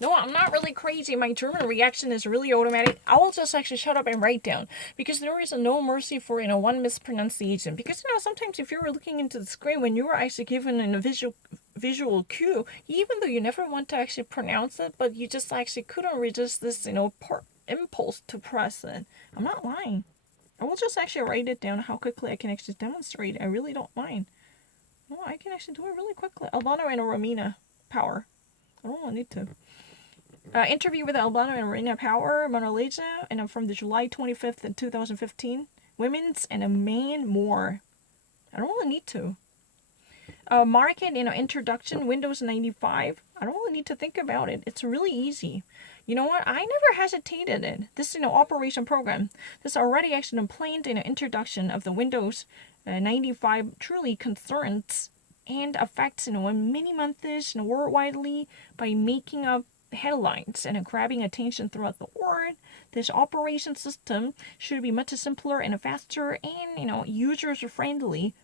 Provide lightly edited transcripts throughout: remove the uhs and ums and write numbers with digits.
No, I'm not really crazy. My German reaction is really automatic. I will just actually shut up and write down because there is no mercy for one mispronunciation. Because sometimes if you were looking into the screen when you were actually given a visual cue, even though you never want to actually pronounce it, but you just actually couldn't resist this impulse to press it. I'm not lying. I will just actually write it down how quickly I can actually demonstrate. I really don't mind. No, I can actually do it really quickly. Albano and Romina Power. I don't need to. Interview with Albano and Romina Power, Monalisa, and I'm from the July 25th, 2015. Women's and a man more. I don't really need to. Market, introduction, Windows 95. I don't really need to think about it. It's really easy. You know what? I never hesitated in this, operation program. This already actually planned introduction of the Windows 95 truly concerns and affects, many months, worldwide by making up headlines and grabbing attention throughout the world. This operation system should be much simpler and faster and, users friendly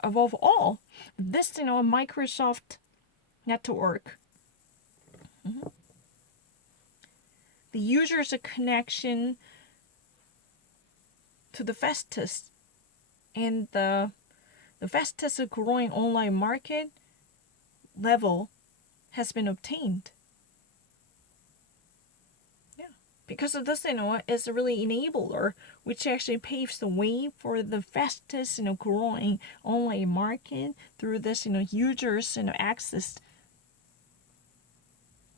above all. This, Microsoft network. Mm-hmm. The user's connection to the fastest and the fastest growing online market level has been obtained. Yeah, because of this, is a really enabler, which actually paves the way for the fastest, growing online market through this, users, access.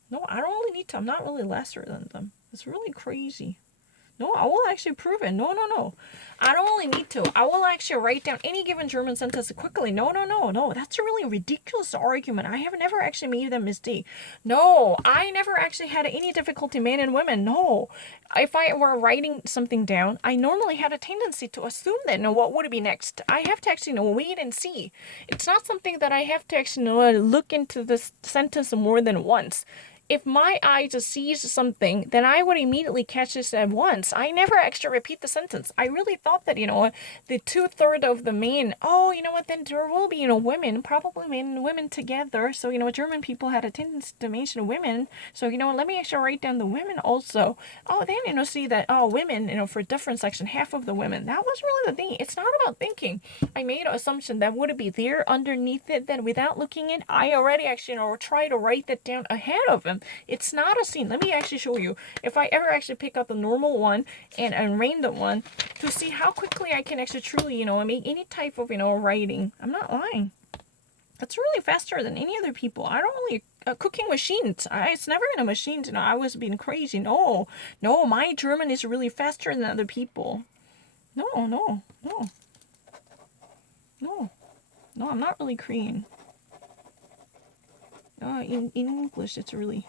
No, I don't really need to. I'm not really lesser than them. It's really crazy. No, I will actually prove it. No, no, no. I don't really need to. I will actually write down any given German sentence quickly. No, no, no, no. That's a really ridiculous argument. I have never actually made that mistake. No, I never actually had any difficulty, men and women. No. If I were writing something down, I normally had a tendency to assume that, what would it be next? I have to actually, wait and see. It's not something that I have to actually look into this sentence more than once. If my eye just sees something, then I would immediately catch this at once. I never actually repeat the sentence. I really thought that, the 2/3 of the men, oh, you know what, then there will be, women, probably men and women together. So, German people had a tendency to mention women. So, let me actually write down the women also. Oh, then, see that, oh, women, for different section, half of the women. That was really the thing. It's not about thinking. I made an assumption that would it be there underneath it, then without looking in, I already actually, try to write that down ahead of him. It's not a scene. Let me actually show you. If I ever actually pick up the normal one and a random one to see how quickly I can actually truly, make any type of, writing. I'm not lying. It's really faster than any other people. I don't really cooking machines. It's never been a machine. I was being crazy. No, no, my German is really faster than other people. No, no, no, no, no. I'm not really Korean. In English, it's really.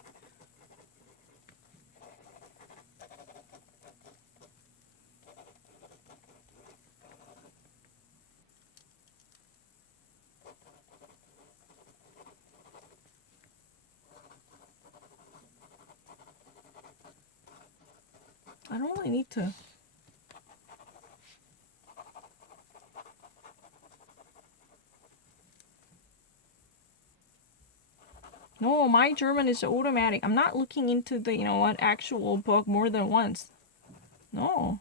I don't really need to. No, my German is automatic. I'm not looking into the, actual book more than once. No.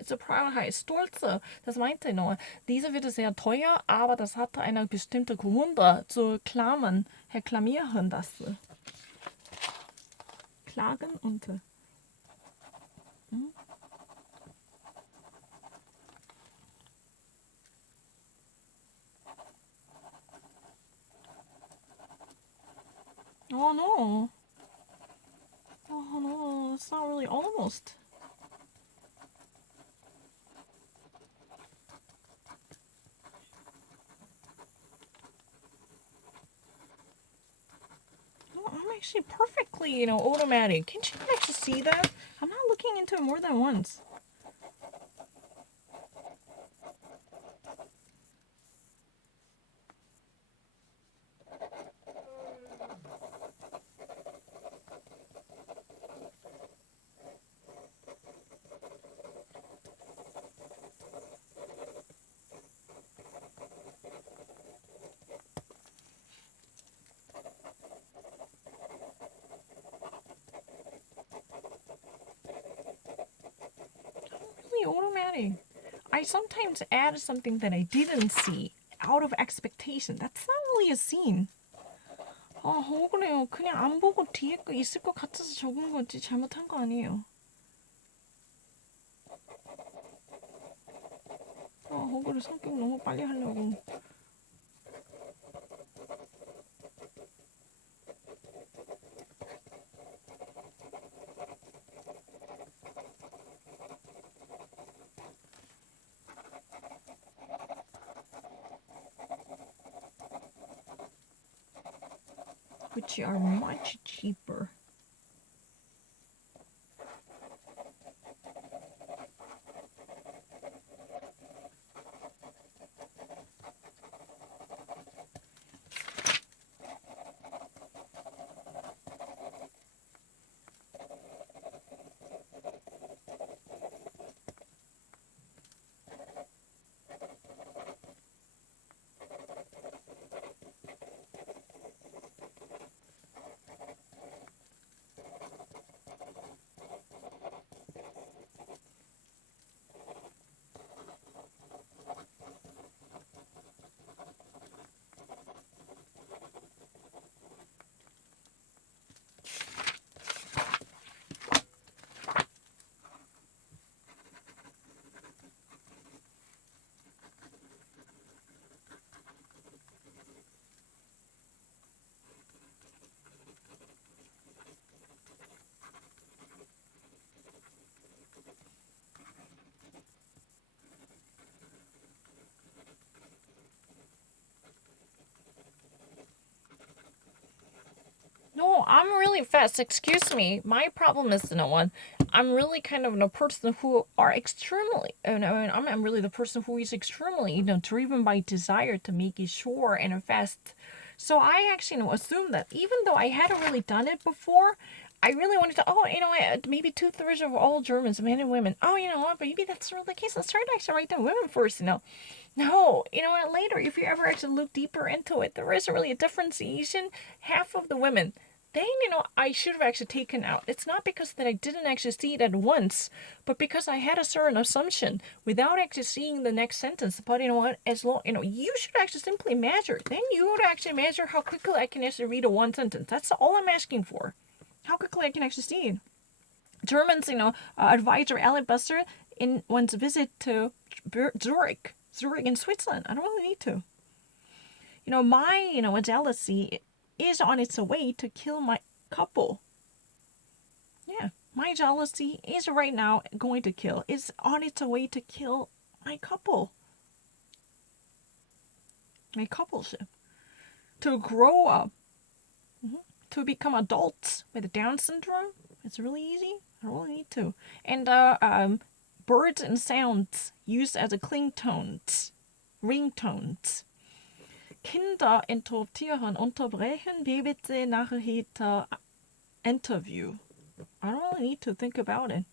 It's a Freiheit. Stolze. Das meinte nur. Diese wird sehr teuer, aber das hat eine bestimmte Gründe zu klammern. Reklamieren das. Klagen und. Hm? Oh no. Oh no, it's not really almost. No, I'm actually perfectly, automatic. Can't you actually see that? I'm not looking into it more than once. I sometimes add something that I didn't see out of expectation. That's not really a scene. 억울해요. 그냥 안 보고 뒤에 거 있을 것 같아서 적은 거지 잘못한 거 아니에요. 억울해. 성격 너무 빨리 하려고. Which are much cheaper. No, I'm really fast. Excuse me. My problem is, I'm really kind of a person who are extremely, I'm really the person who is extremely, driven by desire to make it sure and fast. So I actually assume that even though I hadn't really done it before, I really wanted to, maybe 2/3 of all Germans, men and women. Oh, you know what? Maybe that's really the case. Let's try to actually write down women first. No, later, if you ever actually look deeper into it, there is really a differentiation. Half of the women, then, I should have actually taken out. It's not because that I didn't actually see it at once, but because I had a certain assumption without actually seeing the next sentence. But you know what? As long, you should actually simply measure. Then you would actually measure how quickly I can actually read a one sentence. That's all I'm asking for. How quickly I can actually see it. Germans, advisor Alan Buster in one's visit to Zurich in Switzerland. I don't really need to. My, jealousy is on its way to kill my couple. Yeah, my jealousy is right now going to kill. Is on its way to kill my couple. My coupleship. To grow up. To become adults with Down syndrome. It's really easy. I don't really need to. And birds and sounds used as a ringtones. Kinder interruptieren, unterbrechen, BBC Nachrichten, interview. I don't really need to think about it.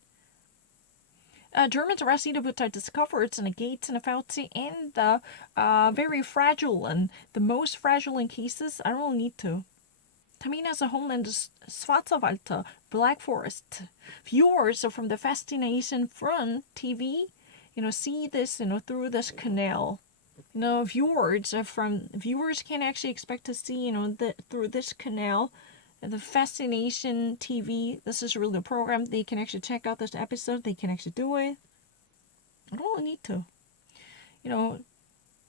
Germans Rasida discovered in the gates and the Fauci and the very fragile and the most fragile in cases. I don't really need to. Tamina's homeland is Schwarzwald, Black Forest. Viewers from the Fascination Front TV, see this, through this canal. Viewers can actually expect to see, through this canal, the Fascination TV. This is really the program. They can actually check out this episode. They can actually do it. I don't really need to.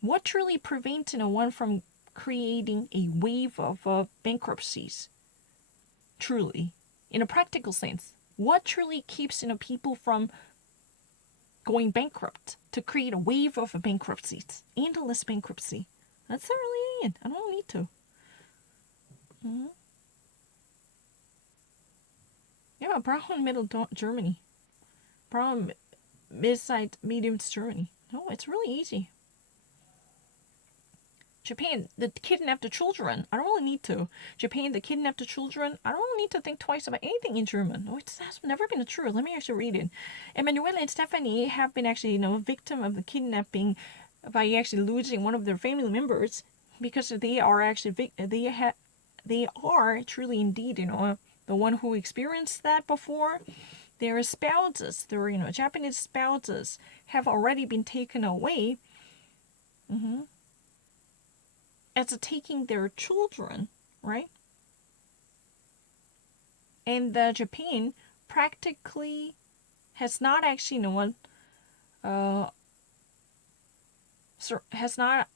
What truly prevents one from creating a wave of bankruptcies? Truly, in a practical sense, what truly keeps people from going bankrupt, to create a wave of bankruptcies, endless bankruptcy? That's not really it. I don't need to. Yeah, brown middle Germany. Brown mid-sized medium Germany. No, it's really easy. Japan, the kidnapped children. I don't really need to. Japan, the kidnapped children. I don't really need to think twice about anything in German. No, it has never been true. Let me actually read it. Emanuela and Stephanie have been actually, a victim of the kidnapping by actually losing one of their family members, because they are actually they are truly indeed, the one who experienced that before. their spouses, their Japanese spouses, have already been taken away, as taking their children, right? And Japan practically has not actually has not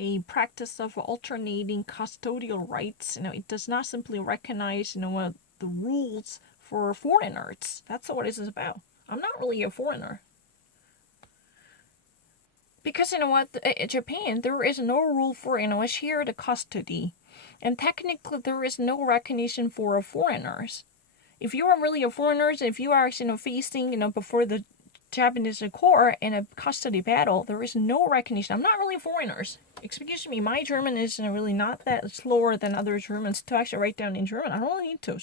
a practice of alternating custodial rights. It does not simply recognize the rules for foreigners. That's what it is about. I'm not really a foreigner. Because Japan, there is no rule for shared custody, and technically there is no recognition for foreigners. If you are really a foreigner, if you are facing before the Japanese court in a custody battle, there is no recognition. I'm not really foreigners. Excuse me, my German is really not that slower than other Germans to actually write down in German. I don't need to.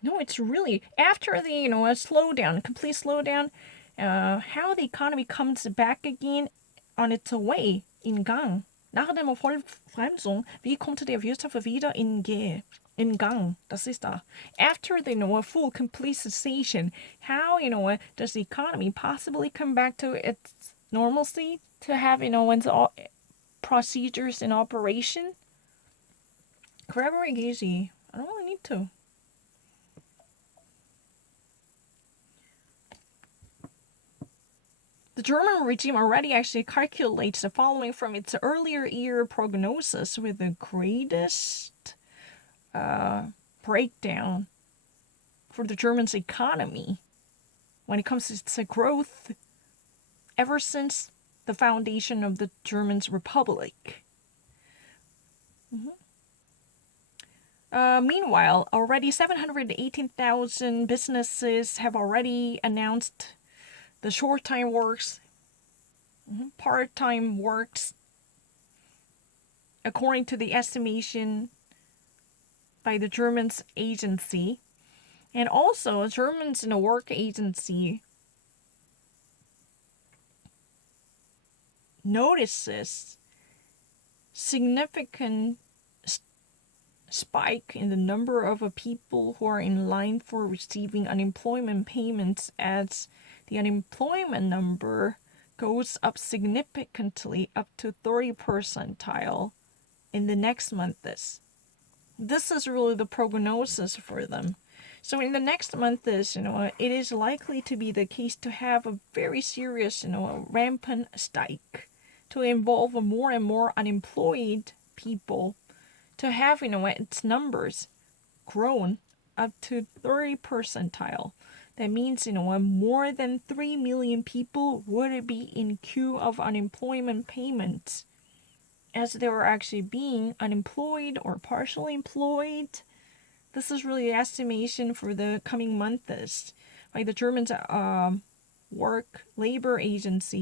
No, it's really after the a slowdown, complete slowdown. How the economy comes back again on its way in Gang. Nach der Vollbremsung, wie kommt der Wirtschaft wieder in Gang? Das ist da. After the full complete cessation, how does the economy possibly come back to its normalcy to have one's procedures in operation? Very easy. I don't really need to. The German regime already actually calculates the following from its earlier year prognosis with the greatest breakdown for the Germans' economy when it comes to its growth ever since the foundation of the German Republic. Meanwhile, already 718,000 businesses have already announced the short-time works, part-time works, according to the estimation by the Germans agency. And also, Germans in a work agency notices significant spike in the number of people who are in line for receiving unemployment payments as the unemployment number goes up significantly up to 30 percentile in the next month. This is really the prognosis for them. So in the next month, it is likely to be the case to have a very serious, a rampant strike, to involve more and more unemployed people, to have, its numbers grown up to 30 percentile. That means, more than 3 million people would be in queue of unemployment payments as they were actually being unemployed or partially employed. This is really the estimation for the coming months by the German labor agency.